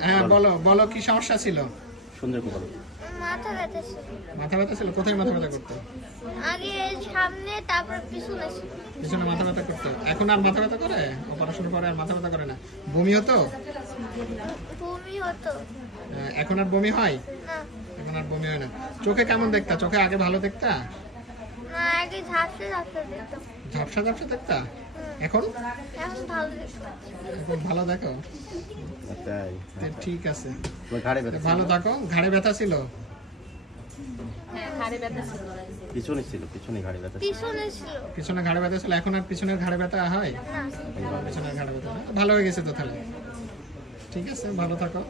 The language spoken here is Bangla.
হ্যাঁ বলো। বলো কি সমস্যা ছিল? সুন্দর বলো। মাথা ব্যথা ছিল। মাথা ব্যথা ছিল? কোথায় মাথা ব্যথা করতো? আগে সামনে তারপর পিছনে ছিল। পিছনে মাথা ব্যথা করতো। এখন আর মাথা ব্যথা করে? অপারেশন করে আর মাথা ব্যথা করে না। বমি হতো? বমি হতো। এখন আর বমি হয়? না। এখন আর বমি হয় না। চোখে কেমন দেখতা? চোখে আগে ভালো দেখতা? না আগে ঝাপসে ঝাপসে ঝাপসা ঝাপসা দেখতা? এখন? এখন ভালো দেখো? ঠিক আছে। ঘাড়ে ব্যথা ভালো থাকো ঘাড়ে ব্যথা ছিল? পিছনে ছিল পিছনে ঘাড়ে ব্যথা পিছনে ঘাড়ে ব্যথা ছিল এখন আর পিছনের ঘাড়ে ব্যথা হয়? পিছনের ঘাড়ে ব্যথা ভালো হয়ে গেছে তো তাহলে। ঠিক আছে ভালো থাকো।